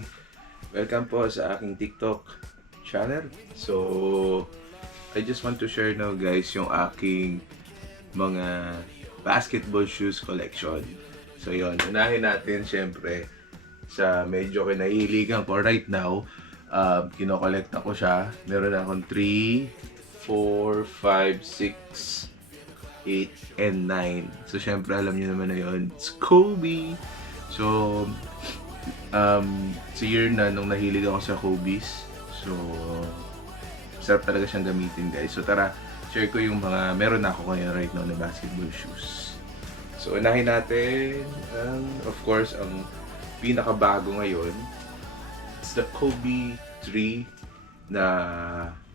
Hi! Welcome po sa aking TikTok channel. So, I just want to share now guys yung aking mga basketball shoes collection. So yon, unahin natin syempre sa medyo kinahiligan ko right now. Kinokolekta ko siya. Meron akong 3, 4, 5, 6, 8, and 9. So syempre alam niyo naman na yun, it's Kobe! So, sa year na nung nahilig ako sa Kobe's. So, sarap talaga siyang gamitin guys. So tara, share ko yung mga meron ako ngayon right now na basketball shoes. So unahin natin, of course, ang pinakabago ngayon. It's the Kobe 3 na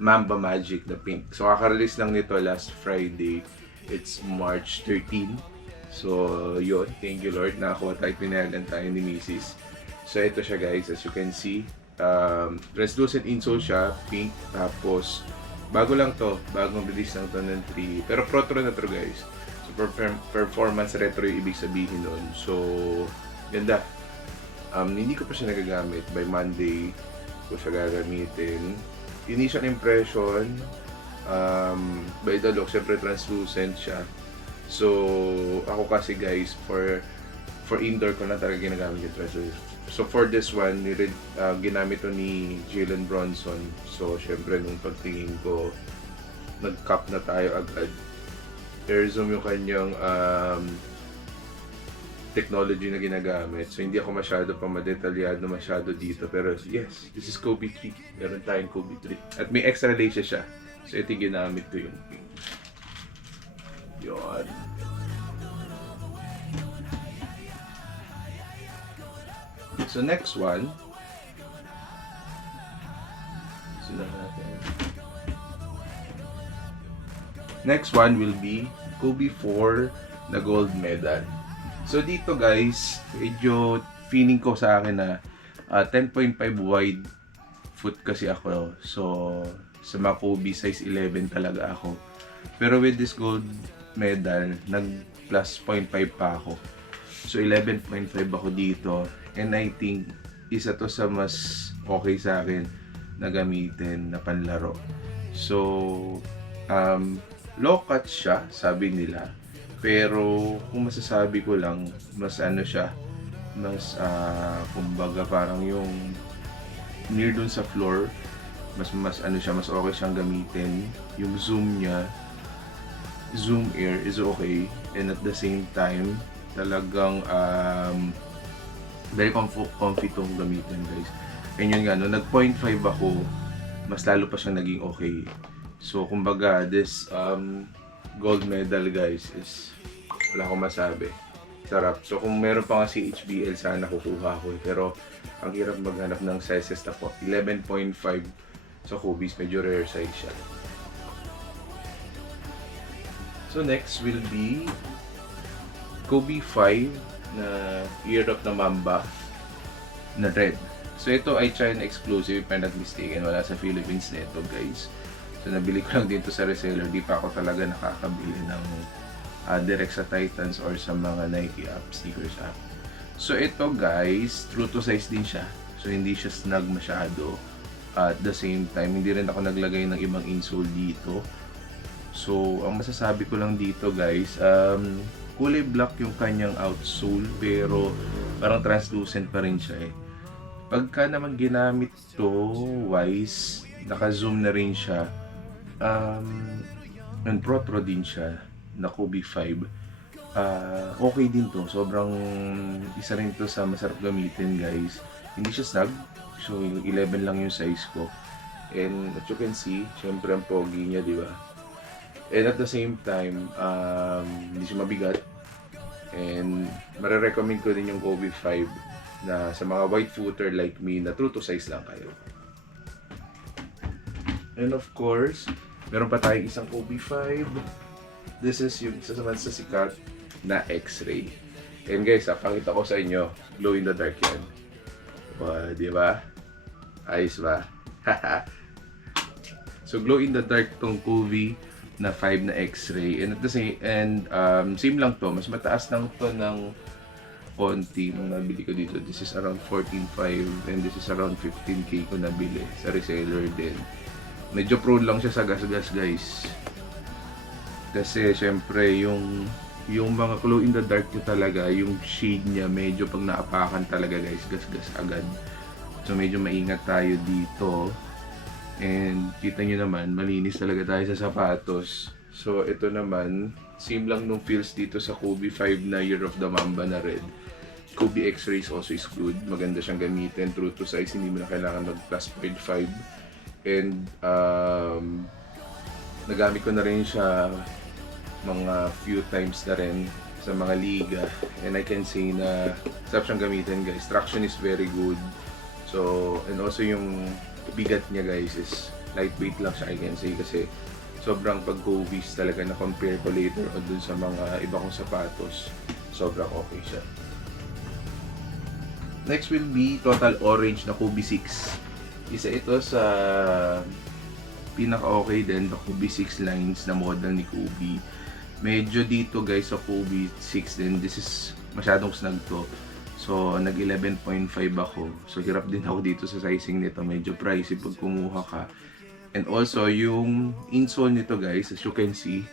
Mamba Magic na pink. So kaka-release lang nito last Friday. It's March 13. So yun, thank you Lord, nakakuha tayo, pinayagan tayo ni Mrs. So ito siya guys, as you can see. Translucent insole siya, pink. Tapos, bago lang to, bagong release lang to ng 3. Pero retro na to guys. So performance retro yung ibig sabihin nun. So, ganda. Hindi ko pa siya nagagamit. By Monday ko siya gagamitin. Initial impression, by the look, syempre translucent siya. So, ako kasi guys, for indoor ko na talaga ginagamit yung translucent. So, for this one, ginamit to ni Jalen Bronson. So, syempre, nung pagtingin ko, nag-cup na tayo agad. Air zoom yung kanyang technology na ginagamit. So, hindi ako masyado pa madetalyado masyado dito. Pero, yes, this is Kobe 3. Meron tayong Kobe 3. At may extra laces siya. So, ito yung ginamit ko yung pink. Yun. So, next one. Sila natin. Next one will be Kobe 4 na gold medal. So, dito guys, medyo feeling ko sa akin na 10.5 wide foot kasi ako. So, sa mga Kobe size 11 talaga ako. Pero with this gold medal, nag plus 0.5 pa ako. So, 11.5 ako dito. And I think, isa to sa mas okay sa akin na gamitin na panlaro. So, low cut siya, sabi nila. Pero, kung masasabi ko lang, mas ano siya, mas, kumbaga parang yung near dun sa floor, mas ano siya, mas okay siyang gamitin. Yung zoom niya, zoom air is okay, and at the same time talagang very comfy tong gamitin guys. And yun nga, no, nag 0.5 ako, mas lalo pa siyang naging okay. So kumbaga, this gold medal guys is wala akong masabi, sarap. So kung meron pa nga si HBL, sana kukuha ko pero ang hirap maghanap ng sizes na po. 11.5 sa Kobe's, medyo rare size siya. So next will be Kobe 5 na Europe na Mamba na red. So ito ay China exclusive, if I'm not mistaken. Wala sa Philippines nito guys. So nabili ko lang dito sa reseller. Di pa ako talaga nakakabili ng direct sa Titans or sa mga Nike app, sneakers app. So ito guys, true to size din siya. So hindi siya snug masyado. At the same time, hindi rin ako naglagay ng ibang insole dito. So, ang masasabi ko lang dito guys, kulay black yung kanyang outsole pero parang translucent pa rin siya eh. Pagka naman ginamit to wise, naka-zoom na rin siya. And Pro din siya na Kobe 5. Okay din to. Sobrang isa rin to sa masarap gamitin guys. Hindi siya snug. So, 11 lang yung size ko. And as you can see, syempre ang pogi niya, di ba? And at the same time, hindi siya mabigat. And marirecommend ko din yung Kobe 5 na sa mga white footer like me na true to size lang kayo. And of course, meron pa tayong isang Kobe 5. This is yung isa naman sa sikat na X-ray. And guys, pakita ko sa inyo, glow in the dark yan. Di ba? Ayos ba? So glow in the dark tong Kobe na 5 na X-ray, and at the same, and same lang to, mas mataas lang to ng konti nung nabili ko dito. This is around 14.5 and this is around 15k ko nabili sa reseller din. Medyo prone lang siya sa gas-gas guys. Kasi syempre yung mga glow in the dark nyo talaga, yung shade niya medyo pag naapakan talaga guys, gas-gas agad. So medyo maingat tayo dito. And kita nyo naman, malinis talaga tayo sa sapatos. So ito naman, same lang nung feels dito sa Kobe 5 na Year of the Mamba na red. Kobe X-Rays also is good. Maganda siyang gamitin. True to size, hindi mo na kailangan mag plus 0.5. And nagamit ko na rin siya mga few times na rin sa mga liga. And I can say na sarap siyang gamitin guys. Traction is very good. So, and also yung bigat niya guys is lightweight lang siya I can say kasi sobrang pag-Kobe's talaga na compare ko later on dun sa mga iba kong sapatos. Sobrang okay siya. Next will be Total Orange na Kobe 6. Isa ito sa pinaka-okay din na Kobe 6 lines na model ni Kobe. Medyo dito guys sa Kobe 6 din, this is masyadong snug to. So nag 11.5 ako. So hirap din ako dito sa sizing nito, medyo pricey pag kumuha ka. And also yung insole nito guys, as you can see,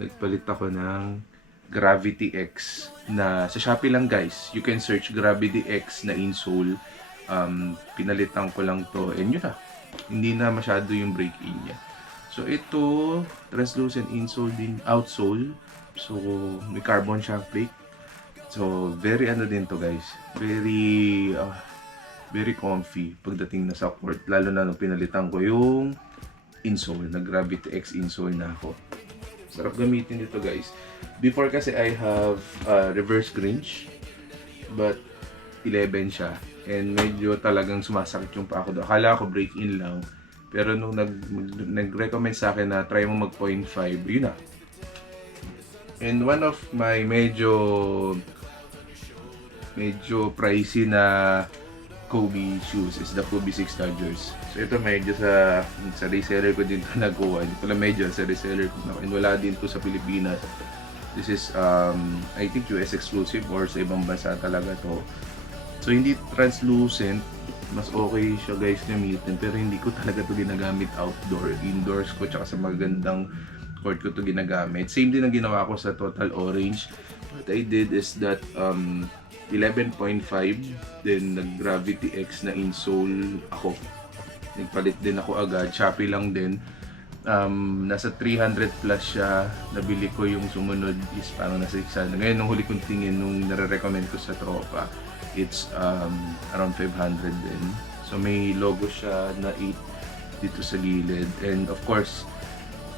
nagpalit ako ng Gravity X na sa Shopee lang guys. You can search Gravity X na insole. Pinalitan ko lang to and yun na. Hindi na masyado yung break-in niya. So ito, translucent insole din, outsole. So may carbon shock plate. So very ano din to guys. Very comfy pagdating na sa court. Lalo na nung pinalitan ko yung insole, na Gravity X insole na ako. Sarap gamitin dito guys. Before kasi I have reverse Grinch. But 11 siya. And medyo talagang sumasakit yung paa ko doon. Akala ko break-in lang. Pero nung nag-recommend sa akin na try mo mag 0.5, yun na. And one of my medyo pricey na Kobe shoes is the Kobe 6 Dodgers. So ito medyo sa reseller ko din ito nagkuha. Hindi pala medyo sa reseller ko na. And wala din to sa Pilipinas. This is I think US exclusive or sa ibang bansa talaga to. So hindi translucent, mas okay siya guys gamitin, pero hindi ko talaga to ginagamit outdoor. Indoors ko tsaka sa magandang court ko to ginagamit. Same din ang ginawa ko sa Total Orange. What I did is that 11.5, then nag Gravity X na insole ako. Nagpalit din ako agad, Shopee lang din. Nasa 300 plus siya. Nabili ko yung sumunod is parang nasa 600. Ngayon nung huli kong tingin nung nare-recommend ko sa tropa, it's around 500 din. So may logo siya na 8 dito sa gilid. And of course,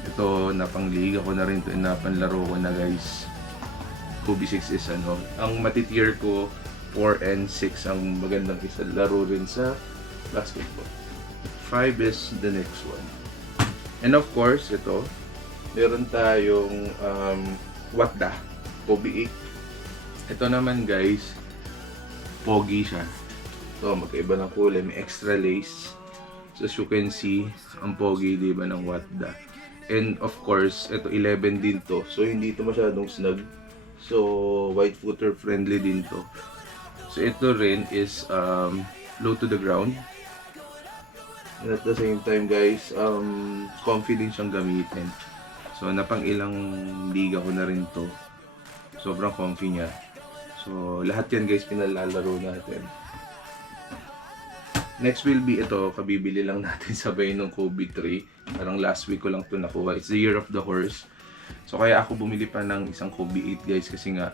ito napangliga ko na rin to, napanlaro ko na guys. Kobe 6 is ano, ang matitier ko 4 and 6 ang magandang isa laro rin sa basketball. 5 is the next one. And of course, ito, meron tayong Watda, Kobe 8. Ito naman guys, pogi siya. So, magkaiba ng kulay, may extra lace. So, as you can see, ang pogi, diba, ng Watda. And of course, ito 11 din to. So, hindi ito masyadong snug. So, wide footer friendly din to. So, ito rin is low to the ground. And at the same time guys, comfy din siyang gamitin. So, napang ilang liga ko na rin to. Sobrang comfy niya. So, lahat yan guys pinalalaro natin. Next will be ito, kabibili lang natin sabay ng Kobe 3. Parang last week ko lang to nakuha. It's the Year of the Horse. So, kaya ako bumili pa ng isang Kobe 8 guys kasi nga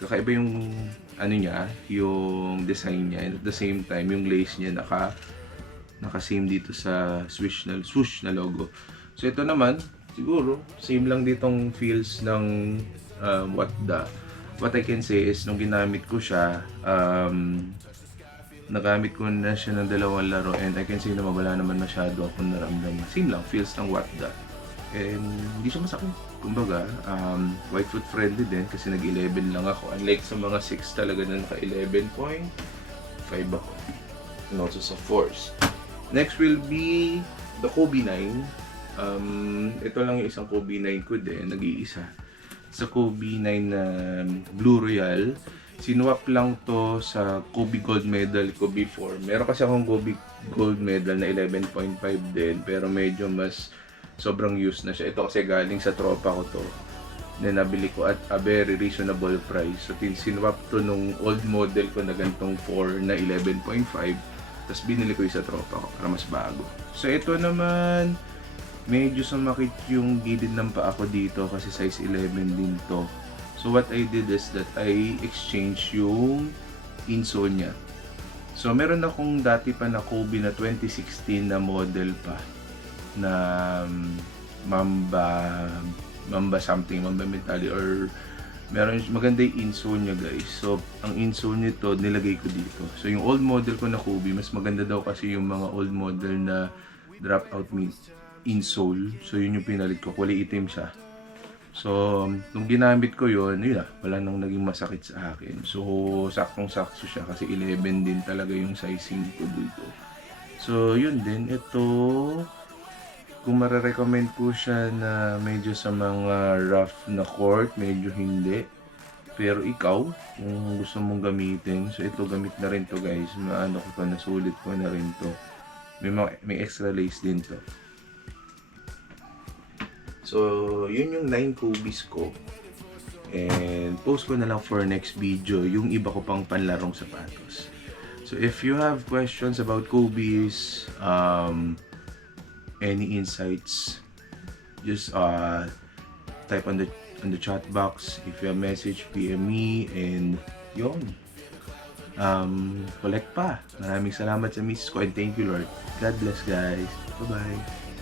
kakaiba yung ano niya, yung design niya. And at the same time, yung lace niya naka-same dito sa swoosh na logo. So, ito naman, siguro, same lang ditong feels ng Watda. What I can say is, nung ginamit ko siya, nagamit ko na siya ng dalawang laro and I can say na wala naman masyado akong naramdaman. Same lang, feels ng Watda. And hindi siya masakit. Kumbaga, white foot friendly din kasi nag-11 lang ako. Unlike sa mga 6 talaga na naka-11.5 ako. And also sa force. Next will be the Kobe 9. Ito lang yung isang Kobe 9 ko din, nag-iisa. Sa Kobe 9 na Blue Royal. Sinwap lang to sa Kobe Gold Medal ko before. Meron kasi akong Kobe Gold Medal na 11.5 din, pero medyo mas sobrang used na siya. Ito kasi galing sa tropa ko to, na nabili ko at a very reasonable price. So sinwap to nung old model ko na gantong 4 na 11.5, tapos binili ko yung sa tropa ko para mas bago. So ito naman, medyo sumakit yung gilid ng paa ko dito kasi size 11 din to. So what I did is that I exchange yung insole niya. So meron akong dati pa na Kobe na 2016 na model pa na Mamba something, Mamba Metalli, or meron maganda yung insole niya guys. So ang insole nito nilagay ko dito. So yung old model ko na Kobe, mas maganda daw kasi yung mga old model na drop out insole. So yun yung pinalit ko, kulay itim siya. So, nung ginamit ko yun na, wala nang naging masakit sa akin. So, saktong-sakto siya kasi 11 din talaga yung sizing ko dito. So, yun din. Ito, kung marerecommend ko siya na medyo sa mga rough na court, medyo hindi. Pero ikaw, kung gusto mong gamitin, so ito gamit na rin to guys. Maano ko to, nasulit ko na rin to. May extra lace din to. So, yun yung 9 Kobe's ko. And post ko na lang for next video yung iba ko pang panlarong sapatos. So, if you have questions about Kobe's, any insights, just type on the chat box. If you have message, PM me, and yun. Collect pa. Maraming salamat sa misis ko, and thank you Lord. God bless guys. Bye-bye.